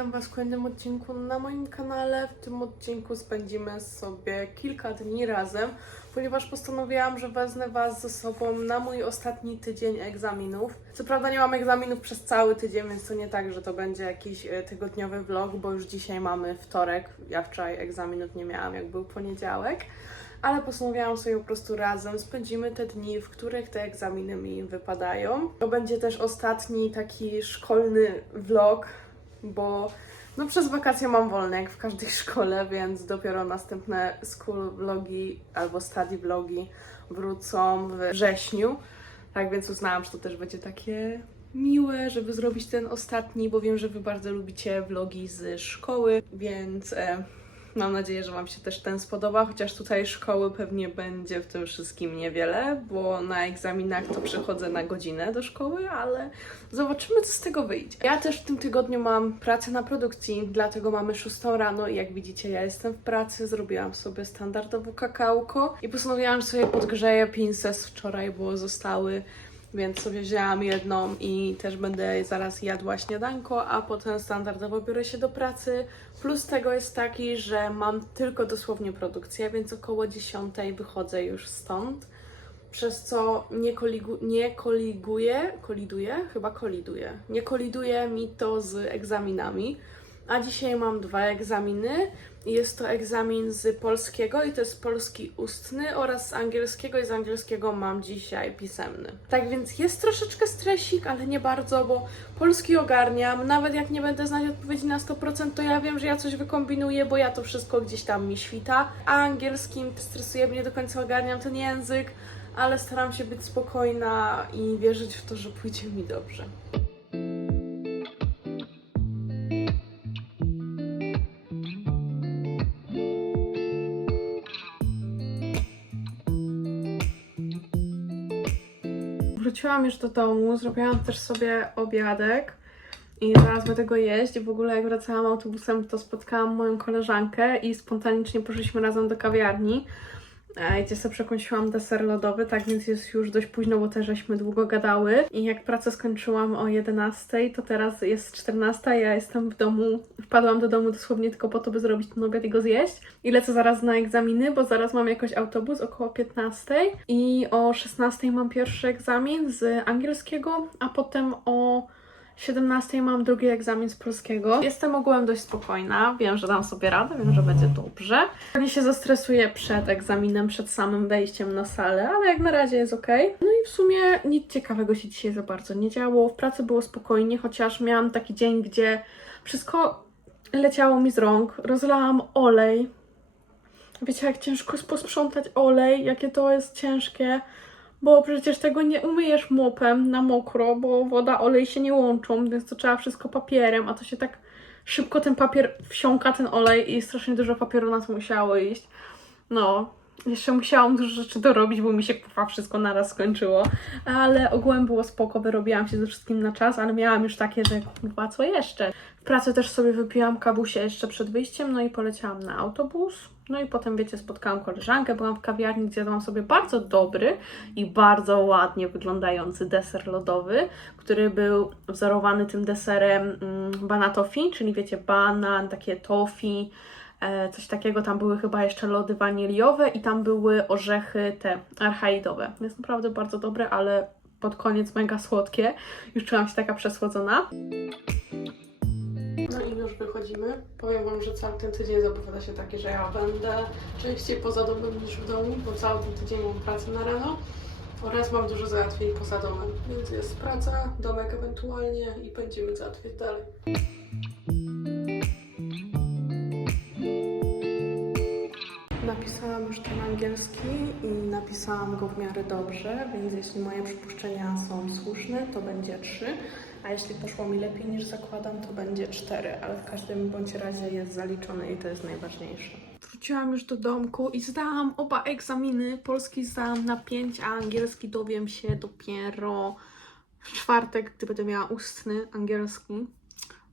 Witam Was w kolejnym odcinku na moim kanale. W tym odcinku spędzimy sobie kilka dni razem, ponieważ postanowiłam, że wezmę Was ze sobą na mój ostatni tydzień egzaminów. Co prawda nie mam egzaminów przez cały tydzień, więc to nie tak, że to będzie jakiś e, tygodniowy vlog, bo już dzisiaj mamy wtorek. Ja wczoraj egzaminów nie miałam, jak był poniedziałek. Ale postanowiłam sobie po prostu razem spędzimy te dni, w których te egzaminy mi wypadają. To będzie też ostatni taki szkolny vlog, bo no przez wakacje mam wolne, jak w każdej szkole, więc dopiero następne school vlogi albo study vlogi wrócą w wrześniu. Tak więc uznałam, że to też będzie takie miłe, żeby zrobić ten ostatni, bo wiem, że Wy bardzo lubicie vlogi z szkoły, więc e, mam nadzieję, że Wam się też ten spodoba, chociaż tutaj szkoły pewnie będzie w tym wszystkim niewiele, bo na egzaminach to przychodzę na godzinę do szkoły, ale zobaczymy, co z tego wyjdzie. Ja też w tym tygodniu mam pracę na produkcji, dlatego mamy 6 rano i jak widzicie, ja jestem w pracy, zrobiłam sobie standardowo kakałko i postanowiłam, że sobie podgrzeję Pinces wczoraj, bo zostały więc sobie wzięłam jedną i też będę zaraz jadła śniadanko, a potem standardowo biorę się do pracy. Plus tego jest taki, że mam tylko dosłownie produkcję, więc około 10 wychodzę już stąd. Przez co nie, koligu, nie koliguje, koliduje? Chyba koliduje. Nie koliduje mi to z egzaminami. A dzisiaj mam dwa egzaminy. Jest to egzamin z polskiego i to jest polski ustny oraz z angielskiego i z angielskiego mam dzisiaj pisemny. Tak więc jest troszeczkę stresik, ale nie bardzo, bo polski ogarniam. Nawet jak nie będę znać odpowiedzi na 100%, to ja wiem, że ja coś wykombinuję, bo ja to wszystko gdzieś tam mi świta. A angielskim stresuje mnie, nie do końca ogarniam ten język, ale staram się być spokojna i wierzyć w to, że pójdzie mi dobrze. Wróciłam już do domu, zrobiłam też sobie obiadek i zaraz będę go jeść. W ogóle jak wracałam autobusem, to spotkałam moją koleżankę i spontanicznie poszliśmy razem do kawiarni, e, gdzie sobie przekąsiłam deser lodowy, tak więc jest już dość późno, bo też żeśmy długo gadały. I jak pracę skończyłam o 11, to teraz jest 14, ja jestem w domu, wpadłam do domu dosłownie tylko po to, by zrobić ten obiad i go zjeść. I lecę zaraz na egzaminy, bo zaraz mam jakoś autobus około 15 i o 16 mam pierwszy egzamin z angielskiego, a potem o 17 mam drugi egzamin z polskiego. Jestem ogółem dość spokojna, wiem, że dam sobie radę, wiem, że będzie dobrze. Pewnie się zestresuję przed egzaminem, przed samym wejściem na salę, ale jak na razie jest ok. No i w sumie nic ciekawego się dzisiaj za bardzo nie działo. W pracy było spokojnie, chociaż miałam taki dzień, gdzie wszystko leciało mi z rąk. Rozlałam olej. Wiecie, jak ciężko posprzątać olej, jakie to jest ciężkie bo przecież tego nie umyjesz mopem na mokro, bo woda, olej się nie łączą, więc to trzeba wszystko papierem, a to się tak szybko ten papier wsiąka, ten olej i strasznie dużo papieru na to musiało iść. No, jeszcze musiałam dużo rzeczy dorobić, bo mi się kurwa wszystko naraz skończyło, ale ogółem było spoko, wyrobiłam się ze wszystkim na czas, ale miałam już takie, że kurwa, co jeszcze? W pracy też sobie wypiłam kawusie jeszcze przed wyjściem, no i poleciałam na autobus. No i potem, wiecie, spotkałam koleżankę, byłam w kawiarni, gdzie jadłam sobie bardzo dobry i bardzo ładnie wyglądający deser lodowy, który był wzorowany tym deserem mm, banatofi, czyli wiecie, banan, takie tofi, e, coś takiego. Tam były chyba jeszcze lody waniliowe i tam były orzechy te archaidowe. Jest naprawdę bardzo dobre, ale pod koniec mega słodkie. Już czułam się taka przesłodzona. No i już wychodzimy. Powiem Wam, że cały ten tydzień zapowiada się taki, że ja będę częściej poza domem niż w domu, bo cały ten tydzień mam pracę na rano oraz mam dużo załatwień poza domem. Więc jest praca, domek ewentualnie i będziemy załatwiać dalej. Napisałam już ten angielski i napisałam go w miarę dobrze, więc jeśli moje przypuszczenia są słuszne, to będzie 3, a jeśli poszło mi lepiej niż zakładam, to będzie 4, ale w każdym bądź razie jest zaliczony i to jest najważniejsze. Wróciłam już do domku i zdałam oba egzaminy. Polski zdałam na 5, a angielski dowiem się dopiero w czwartek, gdy będę miała ustny angielski.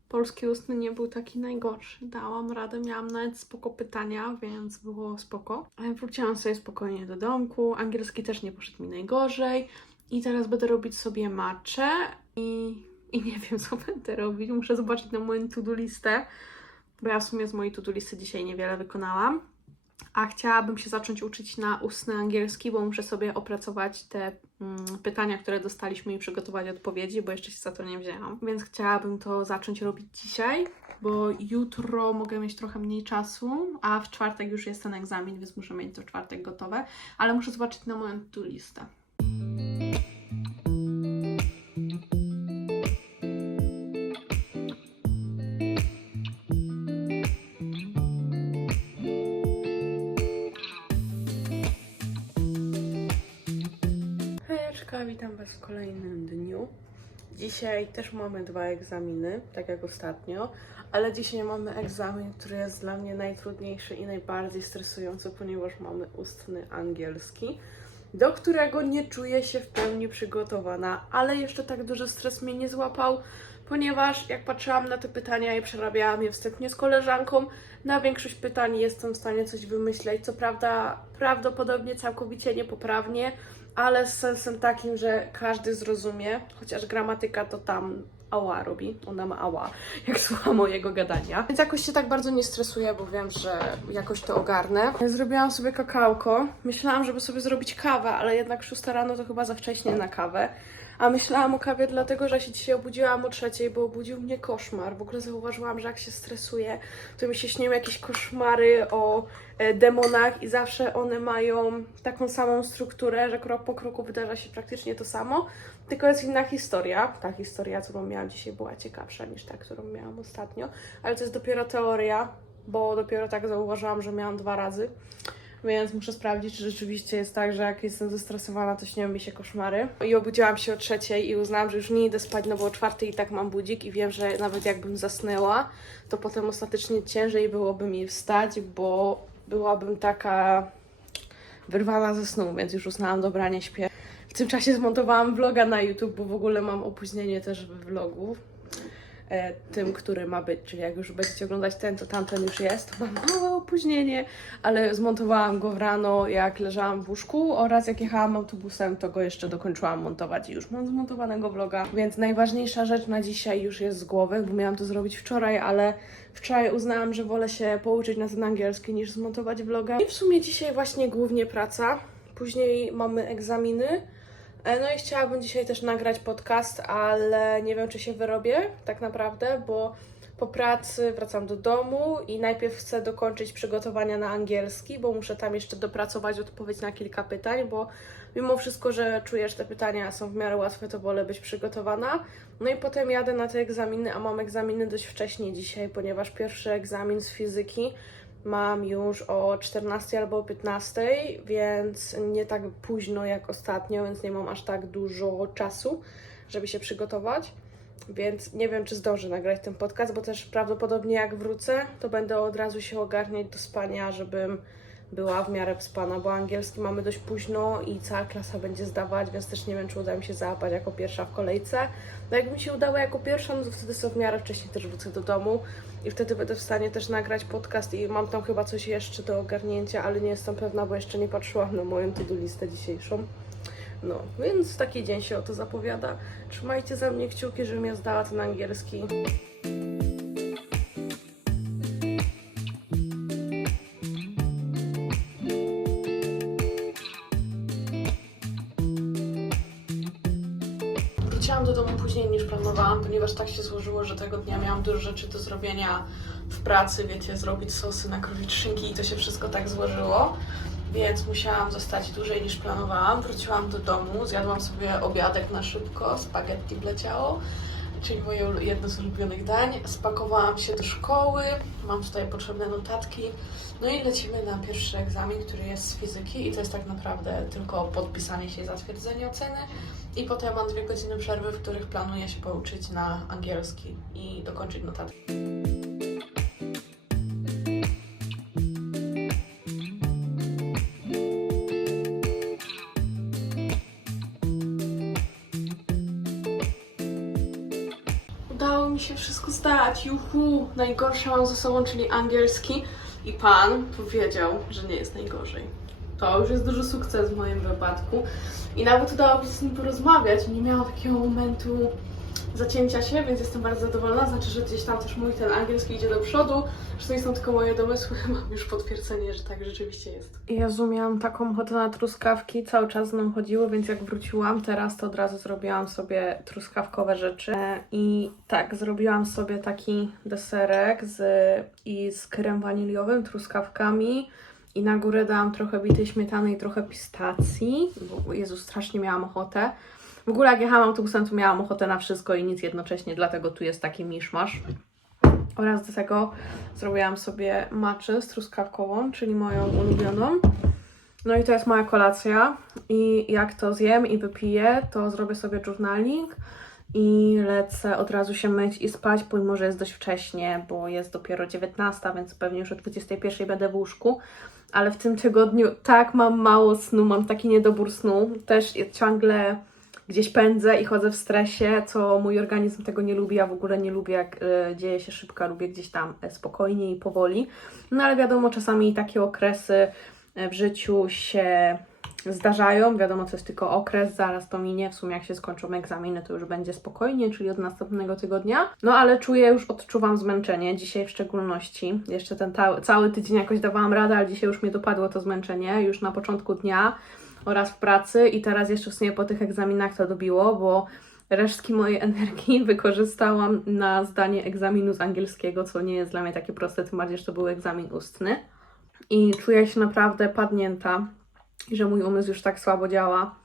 Polski ustny nie był taki najgorszy. Dałam radę, miałam nawet spoko pytania, więc było spoko. Ale wróciłam sobie spokojnie do domku. Angielski też nie poszedł mi najgorzej. I teraz będę robić sobie macze i i nie wiem, co będę robić. Muszę zobaczyć na moją to-do listę, bo ja w sumie z mojej to-do listy dzisiaj niewiele wykonałam. A chciałabym się zacząć uczyć na ustny angielski, bo muszę sobie opracować te mm, pytania, które dostaliśmy i przygotować odpowiedzi, bo jeszcze się za to nie wzięłam. Więc chciałabym to zacząć robić dzisiaj, bo jutro mogę mieć trochę mniej czasu, a w czwartek już jest ten egzamin, więc muszę mieć do czwartek gotowe, ale muszę zobaczyć na moją to listę. Hejeczka, witam Was w kolejnym dniu. Dzisiaj też mamy dwa egzaminy, tak jak ostatnio, ale dzisiaj mamy egzamin, który jest dla mnie najtrudniejszy i najbardziej stresujący, ponieważ mamy ustny angielski, do którego nie czuję się w pełni przygotowana, ale jeszcze tak duży stres mnie nie złapał, ponieważ jak patrzyłam na te pytania i przerabiałam je wstępnie z koleżanką, na większość pytań jestem w stanie coś wymyśleć. Co prawda, prawdopodobnie całkowicie niepoprawnie, ale z sensem takim, że każdy zrozumie, chociaż gramatyka to tam ała robi, ona ma ała, jak słucha mojego gadania. Więc jakoś się tak bardzo nie stresuję, bo wiem, że jakoś to ogarnę. Zrobiłam sobie kakałko. Myślałam, żeby sobie zrobić kawę, ale jednak 6 rano to chyba za wcześnie na kawę. A myślałam o kawie dlatego, że się dzisiaj obudziłam o trzeciej, bo obudził mnie koszmar. W ogóle zauważyłam, że jak się stresuję, to mi się śnią jakieś koszmary o e, demonach i zawsze one mają taką samą strukturę, że krok po kroku wydarza się praktycznie to samo, tylko jest inna historia. Ta historia, którą miałam dzisiaj, była ciekawsza niż ta, którą miałam ostatnio, ale to jest dopiero teoria, bo dopiero tak zauważyłam, że miałam dwa razy. Więc muszę sprawdzić, czy rzeczywiście jest tak, że jak jestem zestresowana, to śnią mi się koszmary. I obudziłam się o trzeciej i uznałam, że już nie idę spać, no bo o czwartej i tak mam budzik i wiem, że nawet jakbym zasnęła, to potem ostatecznie ciężej byłoby mi wstać, bo byłabym taka wyrwana ze snu, więc już uznałam, dobra, nie śpię. W tym czasie zmontowałam vloga na YouTube, bo w ogóle mam opóźnienie też w vlogu. E, tym, który ma być, czyli jak już będziecie oglądać ten, to tamten już jest, to mam małe opóźnienie, ale zmontowałam go w rano, jak leżałam w łóżku oraz jak jechałam autobusem, to go jeszcze dokończyłam montować i już mam zmontowanego vloga, więc najważniejsza rzecz na dzisiaj już jest z głowy, bo miałam to zrobić wczoraj, ale wczoraj uznałam, że wolę się pouczyć na ten angielski niż zmontować vloga. I w sumie dzisiaj właśnie głównie praca, później mamy egzaminy, No i chciałabym dzisiaj też nagrać podcast, ale nie wiem, czy się wyrobię tak naprawdę, bo po pracy wracam do domu i najpierw chcę dokończyć przygotowania na angielski, bo muszę tam jeszcze dopracować odpowiedź na kilka pytań, bo mimo wszystko, że czuję, że te pytania są w miarę łatwe, to wolę być przygotowana. No i potem jadę na te egzaminy, a mam egzaminy dość wcześnie dzisiaj, ponieważ pierwszy egzamin z fizyki mam już o 14 albo o 15, więc nie tak późno jak ostatnio, więc nie mam aż tak dużo czasu, żeby się przygotować. Więc nie wiem, czy zdążę nagrać ten podcast, bo też prawdopodobnie jak wrócę, to będę od razu się ogarniać do spania, żebym była w miarę spana, bo angielski mamy dość późno i cała klasa będzie zdawać, więc też nie wiem, czy uda mi się załapać jako pierwsza w kolejce. No jak mi się udało jako pierwsza, no to wtedy sobie w miarę wcześniej też wrócę do domu i wtedy będę w stanie też nagrać podcast i mam tam chyba coś jeszcze do ogarnięcia, ale nie jestem pewna, bo jeszcze nie patrzyłam na moją to-do listę dzisiejszą. No, więc taki dzień się o to zapowiada. Trzymajcie za mnie kciuki, żebym ja zdała ten angielski. Ponieważ tak się złożyło, że tego dnia miałam dużo rzeczy do zrobienia w pracy, wiecie, zrobić sosy, nakroić szynki i to się wszystko tak złożyło, więc musiałam zostać dłużej niż planowałam. Wróciłam do domu, zjadłam sobie obiadek na szybko, spaghetti wleciało, czyli moje jedno z ulubionych dań. Spakowałam się do szkoły, mam tutaj potrzebne notatki, no i lecimy na pierwszy egzamin, który jest z fizyki i to jest tak naprawdę tylko podpisanie się i zatwierdzenie oceny. I potem mam dwie godziny przerwy, w których planuję się pouczyć na angielski i dokończyć notatki. Udało mi się wszystko zdać, juhu! Najgorsze mam ze sobą, czyli angielski i pan powiedział, że nie jest najgorzej. To już jest duży sukces w moim wypadku. I nawet udało mi się z nim porozmawiać. Nie miałam takiego momentu zacięcia się, więc jestem bardzo zadowolona. Znaczy, że gdzieś tam też mój ten angielski idzie do przodu. Że to nie są tylko moje domysły, mam już potwierdzenie, że tak rzeczywiście jest. Jezu, miałam taką ochotę na truskawki, cały czas z mną chodziły, więc jak wróciłam teraz, to od razu zrobiłam sobie truskawkowe rzeczy. E, I tak, zrobiłam sobie taki deserek z, i z krem waniliowym, truskawkami. I na górę dałam trochę bitej śmietany i trochę pistacji, bo Jezu, strasznie miałam ochotę. W ogóle jak jechałam autobusem, to miałam ochotę na wszystko i nic jednocześnie, dlatego tu jest taki miszmasz. Oraz do tego zrobiłam sobie maczę z truskawkową, czyli moją ulubioną. No i to jest moja kolacja i jak to zjem i wypiję, to zrobię sobie journaling i lecę od razu się myć i spać, pomimo że jest dość wcześnie, bo jest dopiero 19, więc pewnie już o 21 będę w łóżku. Ale w tym tygodniu tak mam mało snu, mam taki niedobór snu. Też ciągle gdzieś pędzę i chodzę w stresie, co mój organizm tego nie lubi. Ja w ogóle nie lubię, jak y, dzieje się szybko, lubię gdzieś tam e, spokojnie i powoli. No ale wiadomo, czasami takie okresy e, w życiu się zdarzają. Wiadomo, to jest tylko okres, zaraz to minie. W sumie, jak się skończą egzaminy, to już będzie spokojnie, czyli od następnego tygodnia. No ale czuję, już odczuwam zmęczenie, dzisiaj w szczególności. Jeszcze ten cały tydzień jakoś dawałam radę, ale dzisiaj już mnie dopadło to zmęczenie, już na początku dnia oraz w pracy i teraz jeszcze w sumie po tych egzaminach to dobiło, bo resztki mojej energii wykorzystałam na zdanie egzaminu z angielskiego, co nie jest dla mnie takie proste, tym bardziej, że to był egzamin ustny. I czuję się naprawdę padnięta że mój umysł już tak słabo działa.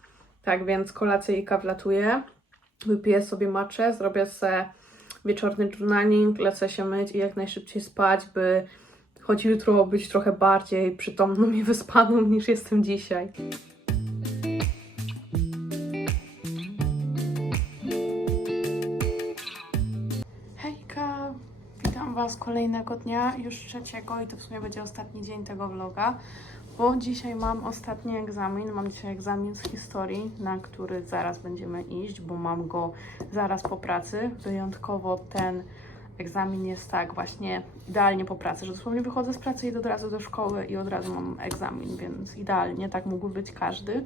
Tak więc kolację i kawlatuję, wypiję sobie maczę, zrobię sobie wieczorny journaling, lecę się myć i jak najszybciej spać, by choć jutro być trochę bardziej przytomną i wyspaną niż jestem dzisiaj. Hejka! Witam Was kolejnego dnia, już trzeciego i to w sumie będzie ostatni dzień tego vloga, bo dzisiaj mam ostatni egzamin, mam dzisiaj egzamin z historii, na który zaraz będziemy iść, bo mam go zaraz po pracy. Wyjątkowo ten egzamin jest tak właśnie idealnie po pracy, że dosłownie wychodzę z pracy, idę od razu do szkoły i od razu mam egzamin, więc idealnie, tak mógł być każdy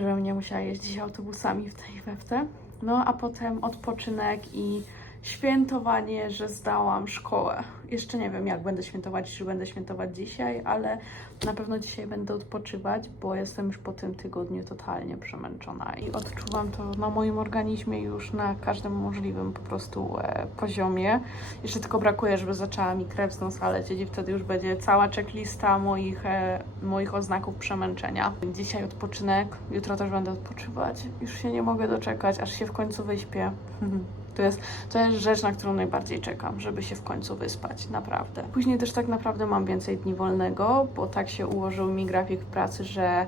żebym nie musiała jeździć autobusami w tej we w te. No a potem odpoczynek i świętowanie, że zdałam szkołę. Jeszcze nie wiem, jak będę świętować, czy będę świętować dzisiaj, ale na pewno dzisiaj będę odpoczywać, bo jestem już po tym tygodniu totalnie przemęczona i odczuwam to na moim organizmie już na każdym możliwym po prostu e, poziomie. Jeszcze tylko brakuje, żeby zaczęła mi krew z nosa lecieć i wtedy już będzie cała checklista moich, e, moich oznaków przemęczenia. Dzisiaj odpoczynek, jutro też będę odpoczywać. Już się nie mogę doczekać, aż się w końcu wyśpię. To jest, to jest rzecz, na którą najbardziej czekam, żeby się w końcu wyspać, naprawdę. Później też tak naprawdę mam więcej dni wolnego, bo tak się ułożył mi grafik pracy, że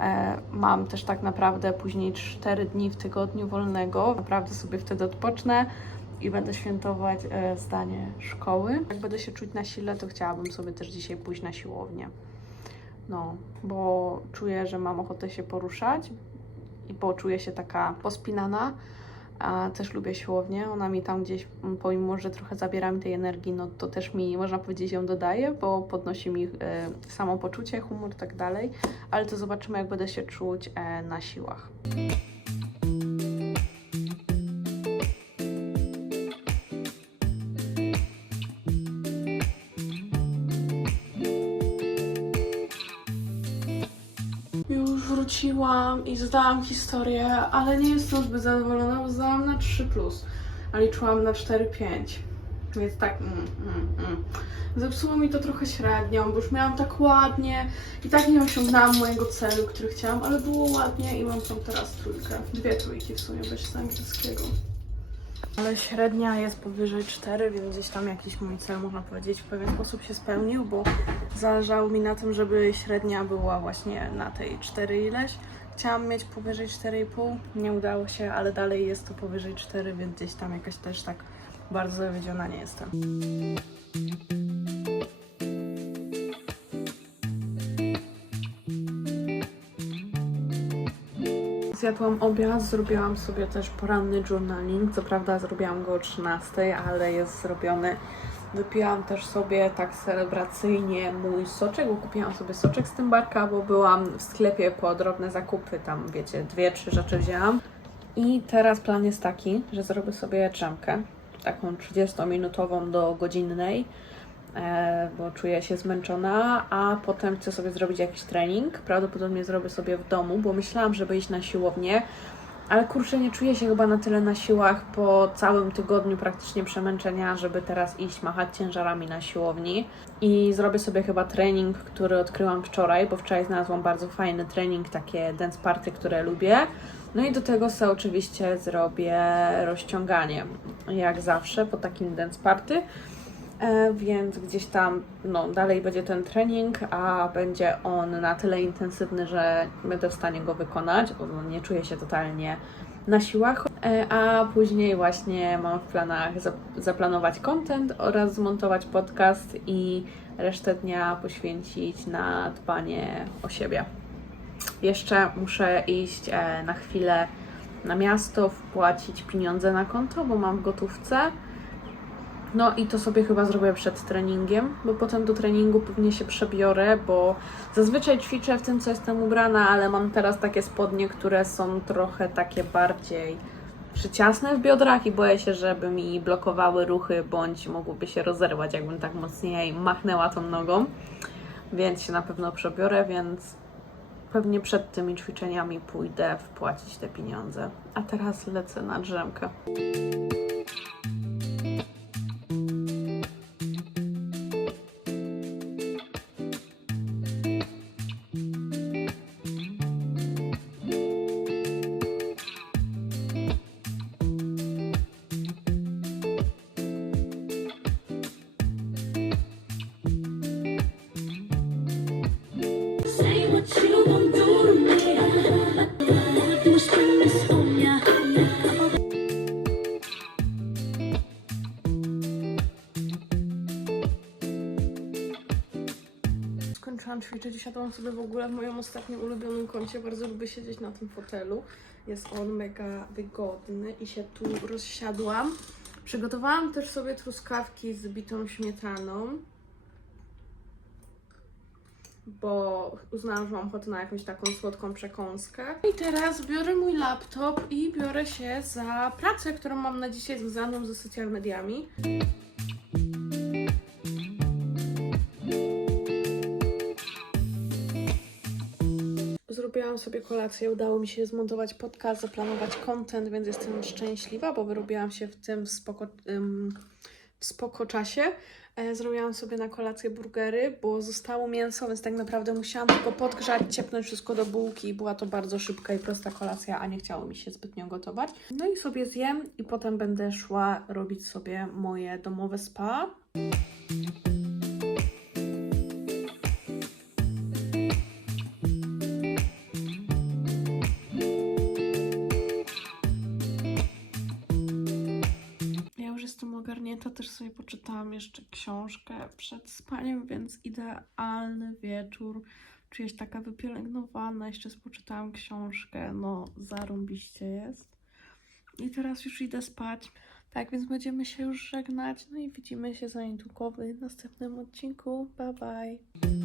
e, mam też tak naprawdę później 4 dni w tygodniu wolnego. Naprawdę sobie wtedy odpocznę i będę świętować e, zdanie szkoły. Jak będę się czuć na sile, to chciałabym sobie też dzisiaj pójść na siłownię. No, bo czuję, że mam ochotę się poruszać i bo czuję się taka pospinana a też lubię siłownię. Ona mi tam gdzieś, pomimo że trochę zabiera mi tej energii, no to też mi, można powiedzieć, ją dodaje, bo podnosi mi e, samopoczucie, humor i tak dalej. Ale to zobaczymy, jak będę się czuć e, na siłach. I zdałam historię, ale nie jestem zbyt zadowolona, bo zdałam na 3, a liczyłam na 4-5. Więc tak, mm, mm, mm. Zepsuło mi to trochę średnią, bo już miałam tak ładnie i tak nie osiągnęłam mojego celu, który chciałam, ale było ładnie i mam tam teraz trójkę. Dwie trójki w sumie bez angielskiego. Ale średnia jest powyżej 4, więc gdzieś tam jakiś mój cel, można powiedzieć, w pewien sposób się spełnił, bo zależało mi na tym, żeby średnia była właśnie na tej 4 ileś. Chciałam mieć powyżej 4,5, nie udało się, ale dalej jest to powyżej 4, więc gdzieś tam jakaś też tak bardzo zawiedziona nie jestem. Zjadłam obiad, zrobiłam sobie też poranny journaling. Co prawda zrobiłam go o 13, ale jest zrobiony. Wypiłam też sobie tak celebracyjnie mój soczek, bo kupiłam sobie soczek z tym barka, bo byłam w sklepie po drobne zakupy, tam wiecie, dwie, trzy rzeczy wzięłam. I teraz plan jest taki, że zrobię sobie drzemkę, taką 30-minutową do godzinnej, e, bo czuję się zmęczona, a potem chcę sobie zrobić jakiś trening. Prawdopodobnie zrobię sobie w domu, bo myślałam, żeby iść na siłownię, ale kurczę, nie czuję się chyba na tyle na siłach po całym tygodniu praktycznie przemęczenia, żeby teraz iść machać ciężarami na siłowni. I zrobię sobie chyba trening, który odkryłam wczoraj, bo wczoraj znalazłam bardzo fajny trening, takie dance party, które lubię. No i do tego sobie oczywiście zrobię rozciąganie, jak zawsze po takim dance party. E, więc gdzieś tam, no, dalej będzie ten trening, a będzie on na tyle intensywny, że będę w stanie go wykonać, bo no, nie czuję się totalnie na siłach, E, a później właśnie mam w planach zap- zaplanować content oraz zmontować podcast i resztę dnia poświęcić na dbanie o siebie. Jeszcze muszę iść e, na chwilę na miasto, wpłacić pieniądze na konto, bo mam w gotówce. No i to sobie chyba zrobię przed treningiem, bo potem do treningu pewnie się przebiorę, bo zazwyczaj ćwiczę w tym, co jestem ubrana, ale mam teraz takie spodnie, które są trochę takie bardziej przyciasne w biodrach i boję się, żeby mi blokowały ruchy, bądź mogłyby się rozerwać, jakbym tak mocniej machnęła tą nogą. Więc się na pewno przebiorę, więc pewnie przed tymi ćwiczeniami pójdę wpłacić te pieniądze. A teraz lecę na drzemkę. Skończyłam ćwiczyć siadłam sobie w ogóle w moim ostatnim ulubionym kącie. Bardzo lubię siedzieć na tym fotelu. Jest on mega wygodny i się tu rozsiadłam. Przygotowałam też sobie truskawki z bitą śmietaną, bo uznałam, że mam ochotę na jakąś taką słodką przekąskę. I teraz biorę mój laptop i biorę się za pracę, którą mam na dzisiaj związaną ze social mediami. Zrobiłam sobie kolację, udało mi się zmontować podcast, zaplanować content, więc jestem szczęśliwa, bo wyrobiłam się w tym spoko, w spoko czasie. E, Zrobiłam sobie na kolację burgery, bo zostało mięso, więc tak naprawdę musiałam tylko podgrzać, ciepnąć wszystko do bułki. Była to bardzo szybka i prosta kolacja, a nie chciało mi się zbytnio gotować. No i sobie zjem i potem będę szła robić sobie moje domowe spa. Ogarnięta, też sobie poczytałam jeszcze książkę przed spaniem, więc idealny wieczór. Się taka wypielęgnowana, jeszcze poczytałam książkę, no zarąbiście jest. I teraz już idę spać. Tak, więc będziemy się już żegnać, no i widzimy się za niedługo w następnym odcinku. Bye bye!